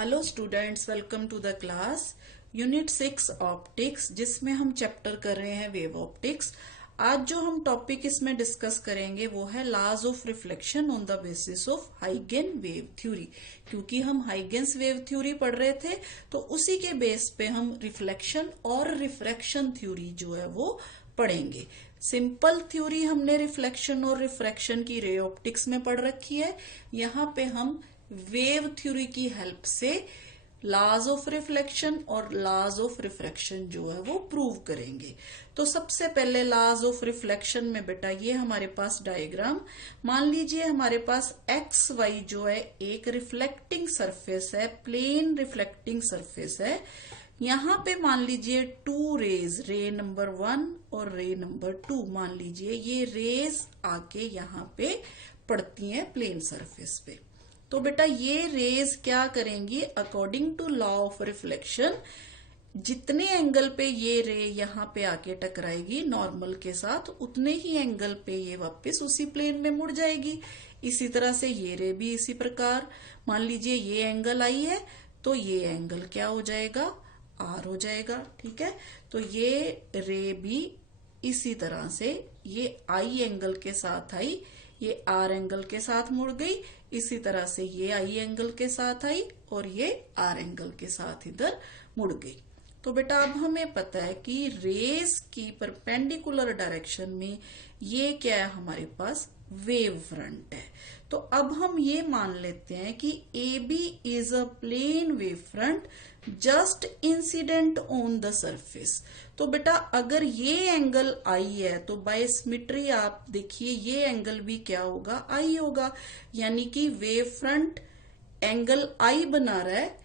Hello students, welcome to the class unit 6 optics, जिसमें हम chapter कर रहे हैं वेव ऑप्टिक्स। आज जो हम टॉपिक इसमें डिस्कस करेंगे वो है laws of reflection on the basis of हाइगेन वेव थ्योरी। क्योंकि हम हाइगेन्स वेव थ्योरी पढ़ रहे थे तो उसी के बेस पे हम रिफ्लेक्शन और रिफ्रैक्शन थ्योरी जो है वो पढ़ेंगे। सिंपल थ्योरी हमने रिफ्लेक्शन और रिफ्रैक्शन की रे ऑप्टिक्स में पढ़ रखी है। यहाँ पे हम वेव थ्योरी की हेल्प से लॉज ऑफ रिफ्लेक्शन और लॉज ऑफ रिफ्रैक्शन जो है वो प्रूव करेंगे। तो सबसे पहले लॉज ऑफ रिफ्लेक्शन में बेटा ये हमारे पास डायग्राम मान लीजिए, हमारे पास एक्स वाई जो है एक रिफ्लेक्टिंग सरफेस है, प्लेन रिफ्लेक्टिंग सरफेस है। यहाँ पे मान लीजिए टू रेज, रे नंबर 1 और रे नंबर 2, मान लीजिए ये रेज आके यहाँ पे पड़ती हैं प्लेन सरफेस पे। तो बेटा ये रेज क्या करेंगी, according to law of reflection, जितने एंगल पे ये रे यहाँ पे आके टकराएगी नॉर्मल के साथ, उतने ही एंगल पे ये वापस उसी प्लेन में मुड़ जाएगी। इसी तरह से ये रे भी इसी प्रकार, मान लीजिए ये एंगल आई है तो ये एंगल क्या हो जाएगा, आर हो जाएगा। ठीक है, तो ये रे भी इसी तरह से ये आई एंगल के साथ आई, ये आर एंगल के साथ मुड़ गई। इसी तरह से ये आई एंगल के साथ आई और ये आर एंगल के साथ इधर मुड़ गई। तो बेटा अब हमें पता है कि रेज की परपेंडिकुलर डायरेक्शन में ये क्या है, हमारे पास वेव फ्रंट है। तो अब हम ये मान लेते हैं कि A B is a plane wave front just incident on the surface. तो बेटा अगर ये एंगल आई है तो बाय सिमेट्री आप देखिए ये एंगल भी क्या होगा, आई होगा। यानी कि वेव फ्रंट एंगल आई बना रहा है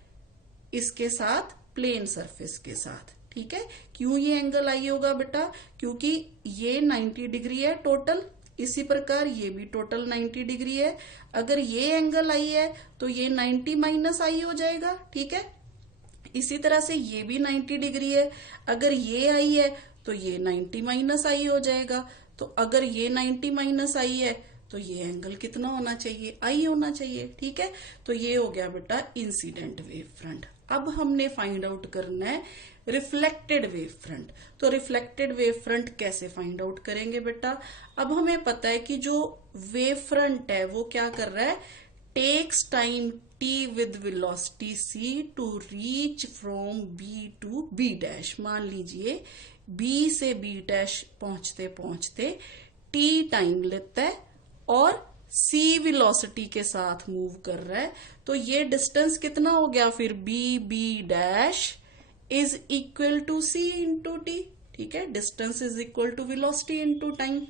इसके साथ, प्लेन सरफेस के साथ। ठीक है, क्यों ये एंगल आई होगा बेटा, क्योंकि ये 90 डिग्री है टोटल, इसी प्रकार ये भी टोटल 90 डिग्री है। अगर ये एंगल आई है तो ये 90 माइनस आई हो जाएगा। ठीक है, इसी तरह से ये भी 90 डिग्री है, अगर ये आई है तो ये 90 माइनस आई हो जाएगा। तो अगर ये 90 माइनस आई है तो ये एंगल कितना होना चाहिए, आई होना चाहिए। ठीक है, तो ये हो गया बेटा इंसिडेंट वेव फ्रंट। अब हमने फाइंड आउट करना है रिफ्लेक्टेड वेव फ्रंट। तो रिफ्लेक्टेड वेव फ्रंट कैसे फाइंड आउट करेंगे बेटा, अब हमें पता है कि जो वेव फ्रंट है वो क्या कर रहा है, takes time t with velocity c to reach from b to b dash। मान लीजिए b से b dash पहुंचते पहुंचते t टाइम लेता है और c वेलोसिटी के साथ मूव कर रहा है। तो ये डिस्टेंस कितना हो गया फिर, b b dash is equal to c into T. ठीक है, distance is equal to velocity into time.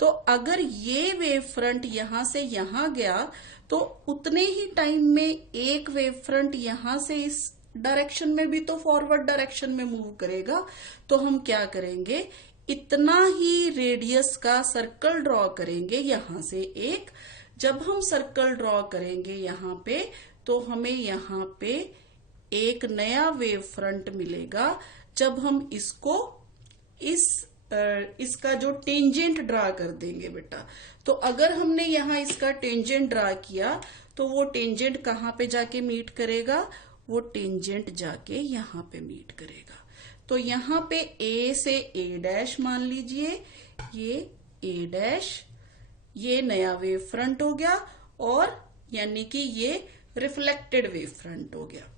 तो अगर ये वेव फ्रंट यहां से यहां गया तो उतने ही टाइम में एक वेव फ्रंट यहां से इस डायरेक्शन में भी तो फॉरवर्ड डायरेक्शन में मूव करेगा। तो हम क्या करेंगे, इतना ही रेडियस का सर्कल ड्रॉ करेंगे यहां से एक। जब हम सर्कल ड्रॉ करेंगे यहां पे तो हमें यहां पे एक नया वेव फ्रंट मिलेगा। जब हम इसको इसका जो टेंजेंट ड्रा कर देंगे बेटा, तो अगर हमने यहाँ इसका टेंजेंट ड्रा किया तो वो टेंजेंट कहाँ पे जाके मीट करेगा, वो टेंजेंट जाके यहाँ पे मीट करेगा। तो यहाँ पे ए से ए डैश मान लीजिए, ये ए डैश, ये नया वेव फ्रंट हो गया और यानी कि ये रिफ्लेक्टेड वेव फ्रंट हो गया।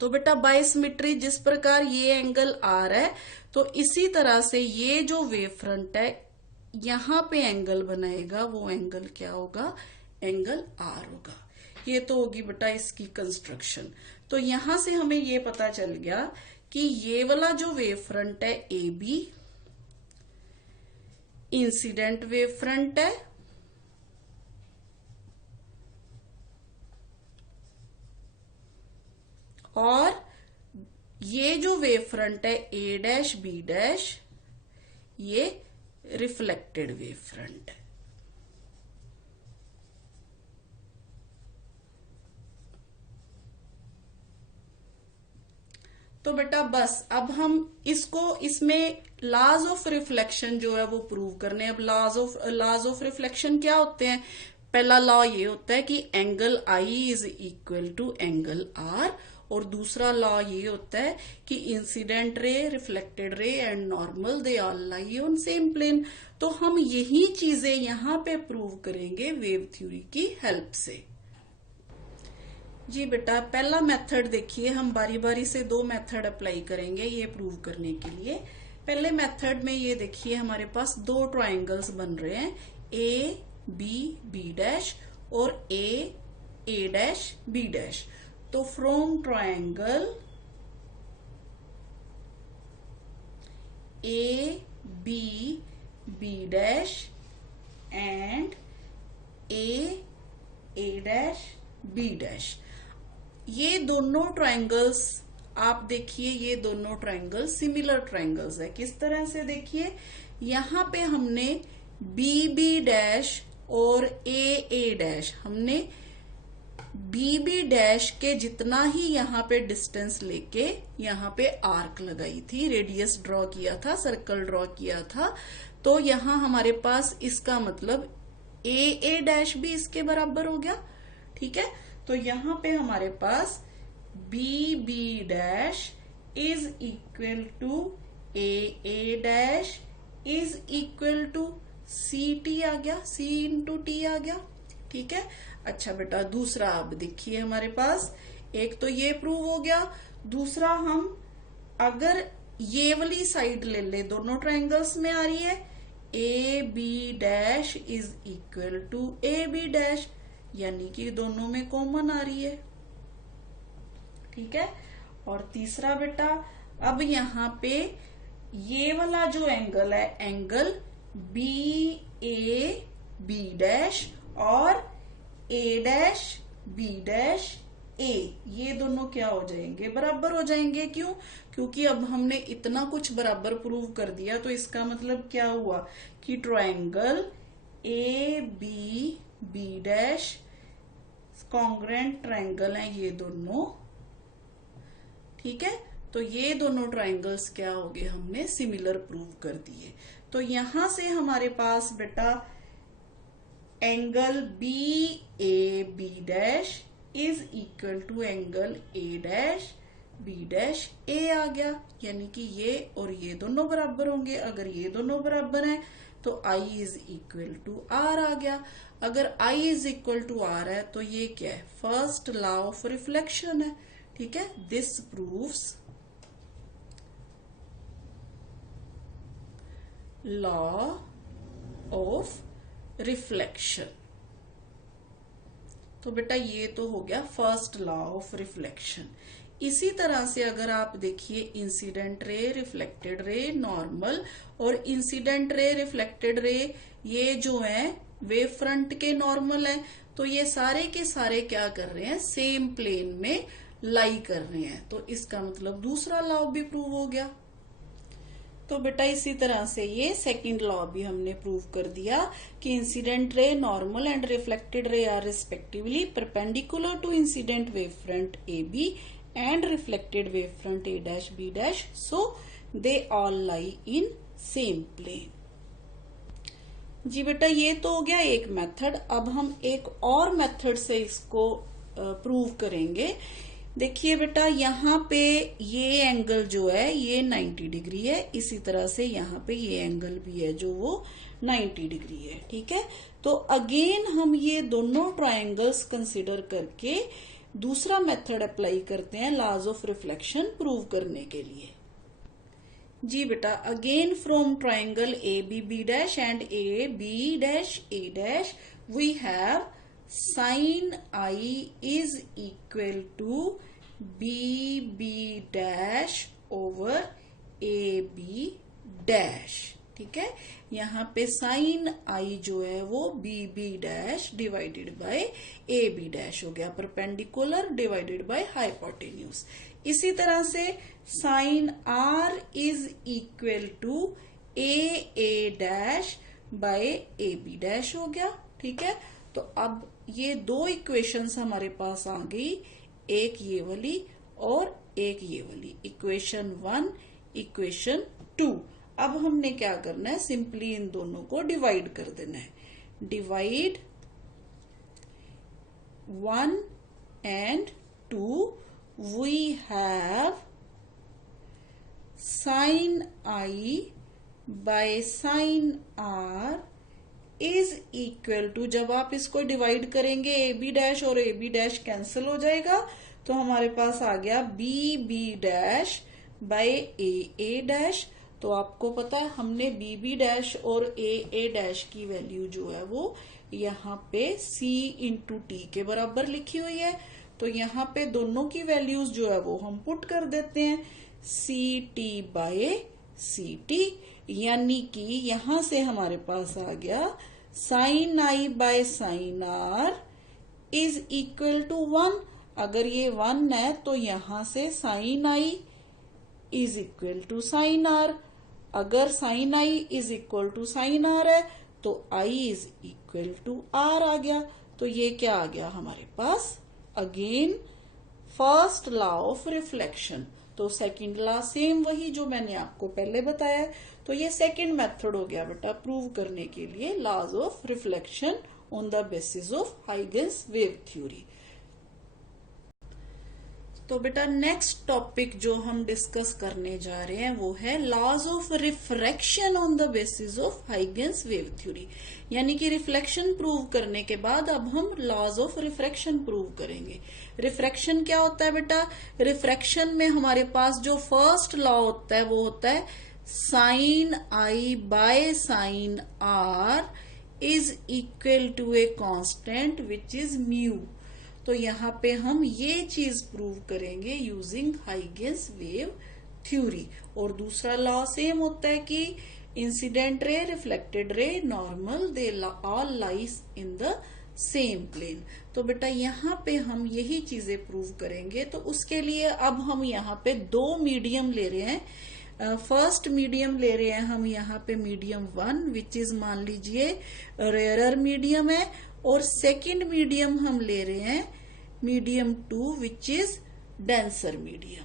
तो बेटा बाय सिमेट्री जिस प्रकार ये एंगल आ रहा है तो इसी तरह से ये जो वेव फ्रंट है यहां पे एंगल बनाएगा, वो एंगल क्या होगा, एंगल आर होगा। ये तो होगी बेटा इसकी कंस्ट्रक्शन। तो यहां से हमें ये पता चल गया कि ये वाला जो वेव फ्रंट है A B incident wave front है, और ये जो वेव फ्रंट है ए डैश बी डैश, ये रिफ्लेक्टेड वेव फ्रंट है। तो बेटा बस अब हम इसको, इसमें लॉज ऑफ रिफ्लेक्शन जो है वो प्रूव करने। अब लॉज ऑफ रिफ्लेक्शन क्या होते हैं, पहला लॉ ये होता है कि angle I is equal to angle R, और दूसरा लॉ ये होता है कि incident ray, reflected ray and normal they all lie on same plane. तो हम यही चीजें यहां पे प्रूव करेंगे वेव थ्योरी की हेल्प से। जी बेटा, पहला मेथड देखिए, हम बारी बारी से दो मेथड अप्लाई करेंगे ये प्रूव करने के लिए। पहले मेथड में ये देखिए हमारे पास दो ट्राइंगल्स बन रहे हैं, ए बी बी डैश और ए डैश बी डैश। तो from triangle A B B dash and A dash B dash, ये दोनों ट्राइंगल्स आप देखिए, ये दोनों ट्राइंगल्स सिमिलर ट्राइंगल्स है। किस तरह से देखिए, यहां पे हमने बी बी डैश और ए डैश, हमने बी बी डैश के जितना ही यहाँ पे डिस्टेंस लेके यहाँ पे आर्क लगाई थी, रेडियस ड्रॉ किया था, सर्कल ड्रॉ किया था। तो यहाँ हमारे पास इसका मतलब ए डैश भी इसके बराबर हो गया। ठीक है, तो यहाँ पे हमारे पास B B dash is equal to A dash is equal to C T आ गया, सी इंटू टी आ गया। ठीक है, अच्छा बेटा, दूसरा अब देखिए हमारे पास, एक तो ये प्रूव हो गया, दूसरा हम अगर ये वाली साइड ले ले, दोनों ट्राइंगल्स में आ रही है, A B dash is equal to A B dash, यानी कि दोनों में कॉमन आ रही है। ठीक है, और तीसरा बेटा, अब यहाँ पे ये वाला जो एंगल है, angle B A B dash और A dash B dash A, ये दोनों क्या हो जाएंगे, बराबर हो जाएंगे। क्यों? क्योंकि अब हमने इतना कुछ बराबर प्रूव कर दिया, तो इसका मतलब क्या हुआ कि triangle A B B dash congruent triangle है ये दोनों। ठीक है, तो ये दोनों ट्रायंगल्स क्या हो गए, हमने सिमिलर प्रूव कर दिए। तो यहां से हमारे पास बेटा angle B A B dash is equal to angle A dash B dash A आ गया, यानी कि ये और ये दोनों बराबर होंगे। अगर ये दोनों बराबर हैं तो I is equal to R आ गया। अगर I is equal to R है तो ये क्या है, फर्स्ट लॉ ऑफ रिफ्लेक्शन है। ठीक है, this proves law of reflection. तो बेटा ये तो हो गया फर्स्ट लॉ ऑफ रिफ्लेक्शन। इसी तरह से अगर आप देखिए incident ray, reflected ray, normal और इंसिडेंट रे, रिफ्लेक्टेड रे, ये जो है वेव फ्रंट के नॉर्मल है, तो ये सारे के सारे क्या कर रहे हैं, सेम प्लेन में लाई कर रहे हैं। तो इसका मतलब दूसरा लॉ भी प्रूव हो गया। तो बेटा इसी तरह से ये सेकंड लॉ भी हमने प्रूव कर दिया कि incident ray, normal and reflected ray are respectively perpendicular to incident wave front A B and reflected wavefront A dash B dash, so they all lie in same plane। जी बेटा ये तो हो गया एक मेथड। अब हम एक और मेथड से इसको प्रूव करेंगे। देखिए बेटा यहाँ पे ये एंगल जो है ये 90 डिग्री है, इसी तरह से यहाँ पे ये एंगल भी है जो वो 90 डिग्री है। ठीक है, तो अगेन हम ये दोनों ट्रायंगल्स कंसिडर करके दूसरा मेथड अप्लाई करते हैं लॉज ऑफ रिफ्लेक्शन प्रूव करने के लिए। जी बेटा again from triangle A B B dash and A B dash A dash we have sine I is equal to B B dash over A B dash. ठीक है, यहाँ पे sine I जो है वो B B dash divided by A B dash हो गया, perpendicular divided by hypotenuse. इसी तरह से sine R is equal to A dash by A B dash हो गया। ठीक है, तो अब ये दो इक्वेशंस हमारे पास आ गई, एक ये वाली और एक ये वाली, इक्वेशन 1 इक्वेशन 2। अब हमने क्या करना है, सिंपली इन दोनों को डिवाइड कर देना है। Divide 1 and 2, we have sin I by sin R is equal to, जब आप इसको डिवाइड करेंगे ए बी डैश और ए बी डैश कैंसिल हो जाएगा, तो हमारे पास आ गया B B dash by A dash. तो आपको पता है हमने बी बी डैश और ए डैश की वैल्यू जो है वो यहाँ पे c इंटू टी के बराबर लिखी हुई है। तो यहाँ पे दोनों की वैल्यूज जो है वो हम पुट कर देते हैं, C T by C T, यानी कि यहां से हमारे पास आ गया sine I by sine R is equal to 1। अगर ये 1 है तो यहां से sine I is equal to sine R, अगर sine I is equal to sine R है तो I is equal to R आ गया। तो ये क्या आ गया हमारे पास, again first law of reflection. तो सेकंड लॉ सेम वही जो मैंने आपको पहले बताया। तो ये सेकंड मेथड हो गया बेटा प्रूव करने के लिए laws of reflection on the basis of Huygens wave theory. तो बेटा नेक्स्ट टॉपिक जो हम डिस्कस करने जा रहे हैं वो है laws of refraction on the basis of Huygens wave theory. यानी कि रिफ्लेक्शन प्रूव करने के बाद अब हम लॉज ऑफ रिफ्रैक्शन प्रूव करेंगे। रिफ्रैक्शन क्या होता है बेटा, रिफ्रैक्शन में हमारे पास जो फर्स्ट लॉ होता है वो होता है sine I by sine R is equal to a constant which is mu. तो यहाँ पे हम ये चीज प्रूव करेंगे यूजिंग हाइगेंस वेव थ्योरी। और दूसरा लॉ सेम होता है कि incident ray, reflected ray, normal, they all lies in the same plane. तो बेटा यहाँ पे हम यही चीजें प्रूव करेंगे। तो उसके लिए अब हम यहाँ पे दो मीडियम ले रहे हैं। फर्स्ट मीडियम ले रहे हैं हम यहाँ पे मीडियम 1 विच इज मान लीजिए रेयरर मीडियम है, और सेकंड मीडियम हम ले रहे हैं medium 2 which is denser medium.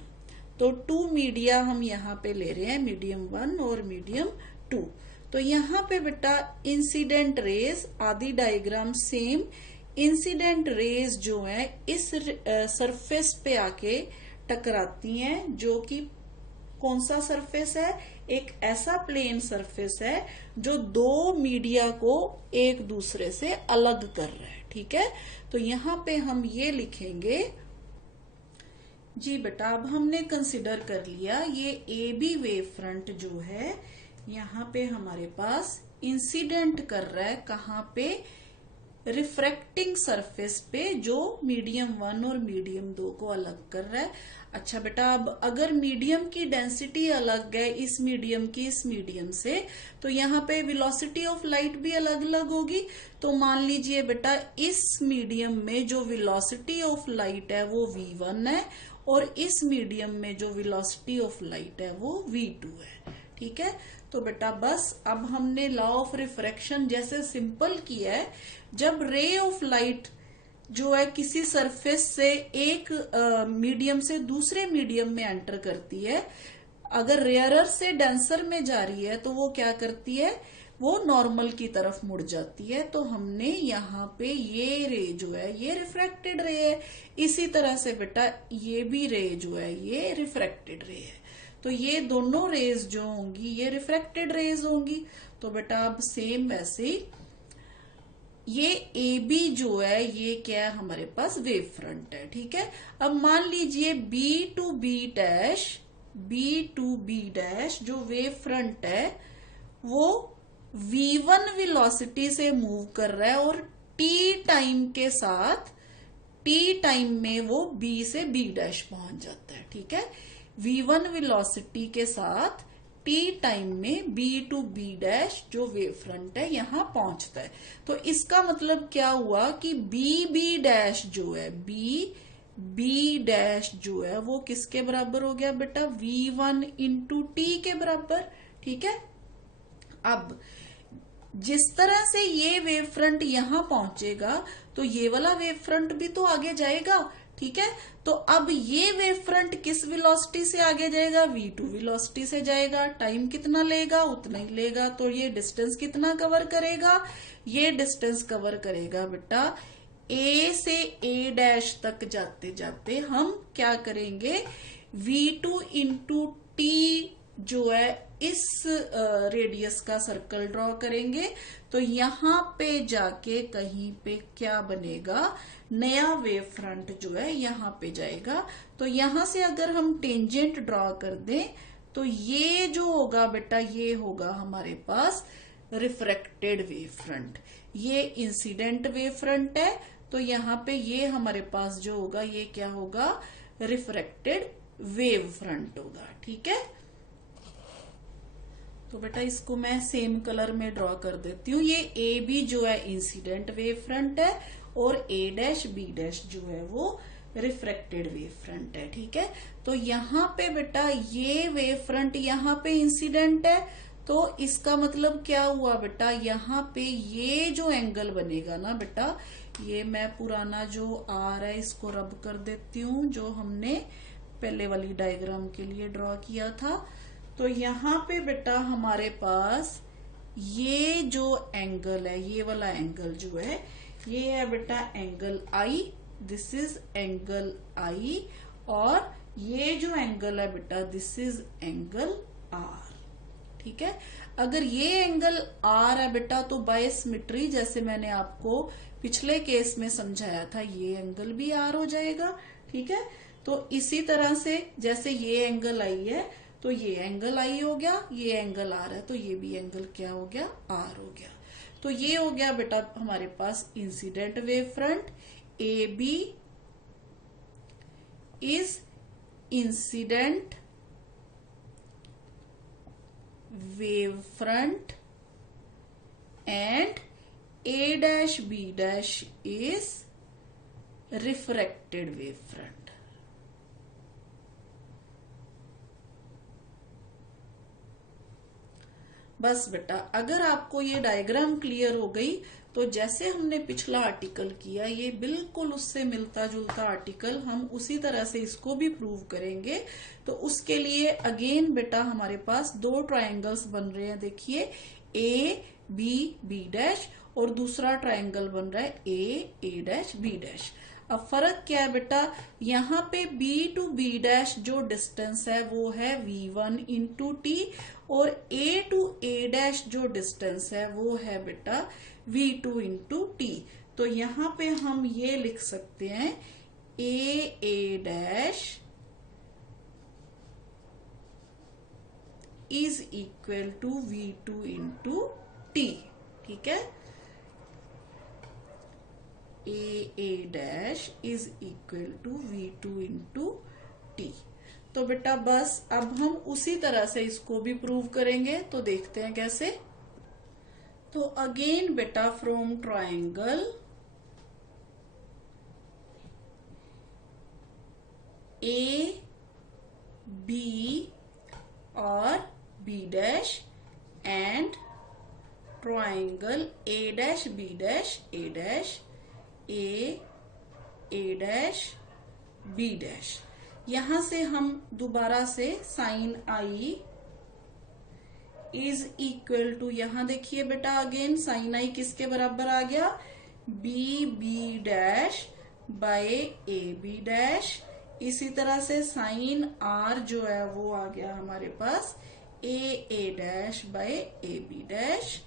तो 2 मीडिया हम यहाँ पे ले रहे हैं, मीडियम 1 और मीडियम 2। तो यहाँ पे बेटा इंसिडेंट रेज, आदि डायग्राम सेम, इंसिडेंट रेज जो है इस सरफेस पे आके टकराती हैं, जो कि कौन सा सरफेस है, एक ऐसा प्लेन सरफेस है जो दो मीडिया को एक दूसरे से अलग कर रहा है। ठीक है, तो यहाँ पे हम ये लिखेंगे जी बेटा। अब हमने कंसिडर कर लिया ये ए बी वेव फ्रंट जो है यहाँ पे हमारे पास इंसिडेंट कर रहा है, कहाँ पे, रिफ्रैक्टिंग सरफेस पे जो मीडियम 1 और मीडियम 2 को अलग कर रहा है। अच्छा बेटा, अब अगर मीडियम की डेंसिटी अलग है इस मीडियम की इस मीडियम से, तो यहाँ पे वेलोसिटी ऑफ लाइट भी अलग अलग होगी। तो मान लीजिए बेटा इस मीडियम में जो वेलोसिटी ऑफ लाइट है वो v1 है, और इस मीडियम में जो वेलोसिटी ऑफ लाइट है वो v2 है। ठीक है, तो बेटा बस अब हमने लॉ ऑफ रिफ्रैक्शन जैसे सिंपल किया है, जब रे ऑफ लाइट जो है किसी सरफेस से एक मीडियम से दूसरे मीडियम में एंटर करती है, अगर रेयरर से डेंसर में जा रही है तो वो क्या करती है, वो नॉर्मल की तरफ मुड़ जाती है। तो हमने यहाँ पे ये रे जो है ये रिफ्रैक्टेड रे है, इसी तरह से बेटा ये भी रे जो है ये रिफ्रैक्टेड रे है। तो ये दोनों रेज जो होंगी ये रिफ्रैक्टेड रेज होंगी। तो बेटा अब सेम वैसे ही ये ए बी जो है ये क्या है हमारे पास वेव फ्रंट है। ठीक है, अब मान लीजिए बी टू बी डैश जो वेव फ्रंट है वो v1 वेलोसिटी से मूव कर रहा है, और टी टाइम के साथ, टी टाइम में वो b से b डैश पहुंच जाता है। ठीक है, v1 वेलोसिटी के साथ टी टाइम में b टू b डैश जो वेव फ्रंट है यहां पहुंचता है। तो इसका मतलब क्या हुआ कि b डैश जो है b डैश जो है वो किसके बराबर हो गया बेटा, v1 इंटू टी के बराबर। ठीक है, अब जिस तरह से ये वेव फ्रंट यहां पहुंचेगा तो ये वाला वेव फ्रंट भी तो आगे जाएगा। ठीक है, तो अब ये वेव फ्रंट किस वेलोसिटी से आगे जाएगा, v2 वेलोसिटी से जाएगा। टाइम कितना लेगा, उतना ही लेगा। तो ये डिस्टेंस कितना कवर करेगा, ये डिस्टेंस कवर करेगा बेटा ए से ए डैश तक जाते जाते हम क्या करेंगे, V2 इंटू टी जो है इस रेडियस का सर्कल ड्रॉ करेंगे। तो यहां पे जाके कहीं पे क्या बनेगा, नया वेव फ्रंट जो है यहां पे जाएगा। तो यहां से अगर हम टेंजेंट ड्रॉ कर दें तो ये जो होगा बेटा, ये होगा हमारे पास रिफ्रैक्टेड वेव फ्रंट, ये इंसिडेंट वेव फ्रंट है। तो यहाँ पे ये हमारे पास जो होगा ये क्या होगा, रिफ्रैक्टेड वेव फ्रंट होगा। ठीक है, तो बेटा इसको मैं सेम कलर में ड्रॉ कर देती हूँ। ये ए बी जो है इंसिडेंट वेव फ्रंट है और ए डैश बी डैश जो है वो रिफ्रैक्टेड वेव फ्रंट है। ठीक है, तो यहाँ पे बेटा ये वेव फ्रंट यहाँ पे इंसिडेंट है, तो इसका मतलब क्या हुआ बेटा, यहाँ पे ये जो एंगल बनेगा ना बेटा, ये मैं पुराना जो आर है इसको रब कर देती हूँ, जो हमने पहले वाली डायग्राम के लिए ड्रॉ किया था। तो यहाँ पे बेटा हमारे पास ये जो एंगल है, ये वाला एंगल जो है ये है बेटा angle I, this is angle I, और ये जो एंगल है बेटा दिस इज एंगल आर। ठीक है, अगर ये एंगल आर है बेटा तो बाय सिमेट्री, जैसे मैंने आपको पिछले केस में समझाया था, ये एंगल भी आर हो जाएगा। ठीक है, तो इसी तरह से जैसे ये एंगल आई है तो ये एंगल आई हो गया, ये एंगल आर है तो ये भी एंगल क्या हो गया, आर हो गया। तो ये हो गया बेटा हमारे पास incident wave front, A B is incident wave front and A dash B dash is refracted wave front. बस बेटा अगर आपको ये डायग्राम क्लियर हो गई तो जैसे हमने पिछला आर्टिकल किया, ये बिल्कुल उससे मिलता जुलता आर्टिकल, हम उसी तरह से इसको भी प्रूव करेंगे। तो उसके लिए अगेन बेटा हमारे पास दो ट्रायंगल्स बन रहे हैं, देखिए ए बी बी डैश, और दूसरा ट्रायंगल बन रहा है ए डैश बी डैश। अब फर्क क्या है बेटा, यहाँ पे B टू B डैश जो डिस्टेंस है वो है V1 इंटू टी, और A टू A डैश जो डिस्टेंस है वो है बेटा V2 इंटू टी। तो यहाँ पे हम ये लिख सकते हैं A dash is equal to V2 into T. ठीक है, A dash is equal to V2 into T. तो बेटा बस अब हम उसी तरह से इसको भी प्रूव करेंगे, तो देखते हैं कैसे। तो अगेन बेटा फ्रॉम ट्रायंगल ए बी और B dash and triangle A dash B dash A dash A dash B dash, यहां से हम दोबारा से sine I is equal to, यहां देखिए बेटा अगेन साइन आई किसके बराबर आ गया, B B dash by A B dash. इसी तरह से साइन आर जो है वो आ गया हमारे पास A dash by A B dash.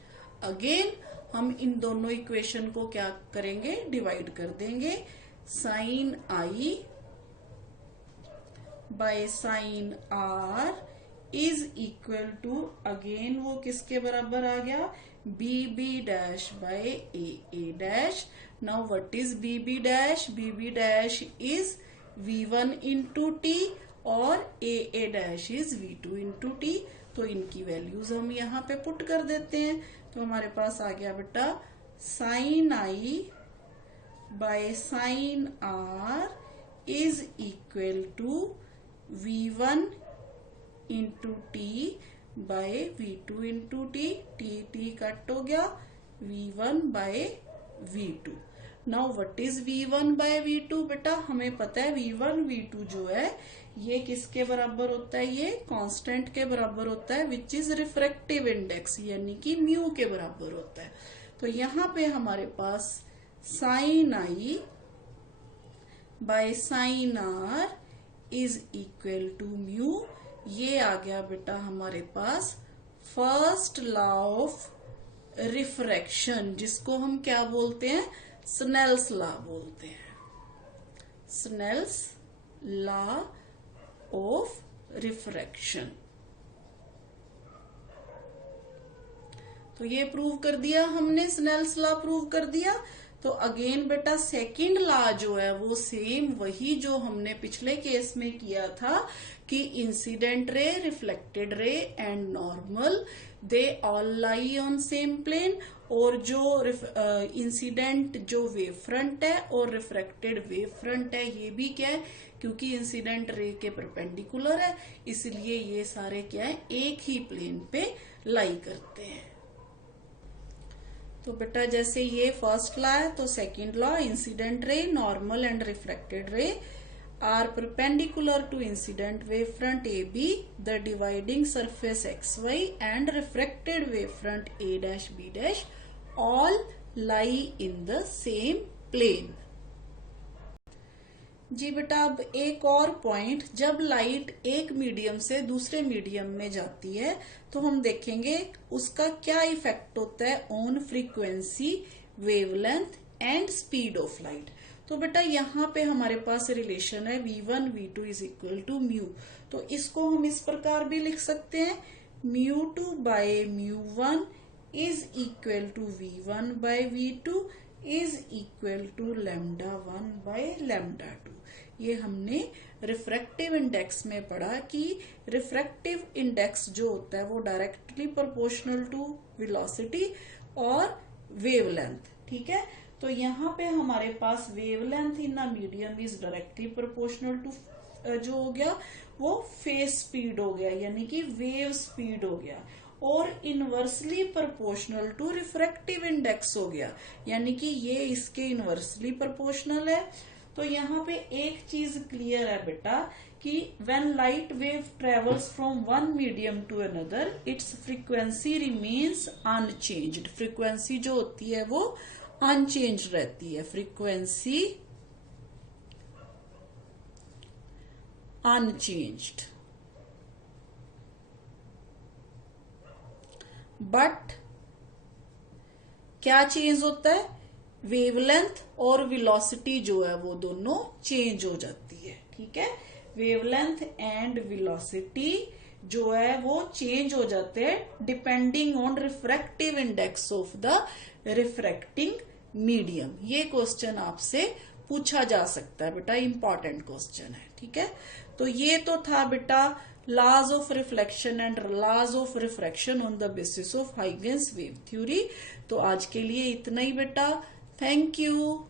Again हम इन दोनों इक्वेशन को क्या करेंगे, डिवाइड कर देंगे, sine I by sine R is equal to, again वो किसके बराबर आ गया, B B dash by A dash. Now what is B B dash, B B dash is V1 into T और A dash is V2 into T. तो इनकी values हम यहाँ पे पुट कर देते हैं, तो हमारे पास आ गया बेटा sine I by sine R is equal to V1 into T by V2 into T, T cut हो गया, V1 by V2। Now what is V1 by V2, बेटा हमें पता है V1 V2 जो है ये किसके बराबर होता है, ये कांस्टेंट के बराबर होता है, विच इज रिफ्रैक्टिव इंडेक्स, यानी कि म्यू के बराबर होता है। तो यहाँ पे हमारे पास sine I by sine R is equal to mu. ये आ गया बेटा हमारे पास फर्स्ट लॉ ऑफ रिफ्रैक्शन, जिसको हम क्या बोलते हैं, स्नेल्स लॉ बोलते हैं, स्नेल्स लॉ ऑफ रिफ्रैक्शन। तो ये प्रूव कर दिया हमने, स्नेल्स लॉ प्रूव कर दिया। तो अगेन बेटा सेकंड लॉ जो है वो सेम वही जो हमने पिछले केस में किया था कि incident ray, reflected ray and normal they all lie on same plane. और जो इंसिडेंट जो वेव फ्रंट है और रिफ्रैक्टेड वेव फ्रंट है ये भी क्या है, क्योंकि इंसिडेंट रे के परपेंडिकुलर है इसलिए ये सारे क्या है, एक ही प्लेन पे लाई करते हैं। तो बेटा जैसे ये फर्स्ट लॉ है तो second law, incident ray, normal and refracted ray are perpendicular to incident wave front A B, the dividing surface X Y and refracted wave front A dash B dash all lie in the same plane. जी बेटा अब एक और point, जब light एक medium से दूसरे medium में जाती है तो हम देखेंगे उसका क्या इफेक्ट होता है on frequency, wavelength and speed of light. तो बेटा यहाँ पे हमारे पास रिलेशन है v1 v2 is equal to mu. तो इसको हम इस प्रकार भी लिख सकते हैं, μ2 by μ1 is equal to v1 by v2 is equal to λ1 by λ2। ये हमने रिफ्रैक्टिव इंडेक्स में पढ़ा कि रिफ्रैक्टिव इंडेक्स जो होता है वो डायरेक्टली प्रोपोर्शनल टू वेलोसिटी और वेवलेंथ। ठीक है, तो यहाँ पे हमारे पास wavelength in a medium is directly proportional to जो हो गया वो फेज स्पीड हो गया, यानी कि वेव स्पीड हो गया, और inversely proportional to refractive index हो गया, यानी कि ये इसके इनवर्सली प्रोपोर्शनल है। तो यहाँ पे एक चीज क्लियर है बेटा कि when light wave travels from one medium to another its frequency remains unchanged. Frequency जो होती है वो अनचेंज रहती है, फ्रीक्वेंसी अनचेंज्ड, बट क्या चेंज होता है, वेवलेंथ और वेलोसिटी जो है वो दोनों चेंज हो जाती है। ठीक है, वेवलेंथ एंड वेलोसिटी जो है वो चेंज हो जाते हैं depending on refractive index of the refracting medium. ये क्वेश्चन आपसे पूछा जा सकता है बेटा, इंपॉर्टेंट क्वेश्चन है। ठीक है, तो ये तो था बेटा laws of reflection and laws of refraction on the basis of Huygens wave theory. तो आज के लिए इतना ही बेटा, थैंक यू।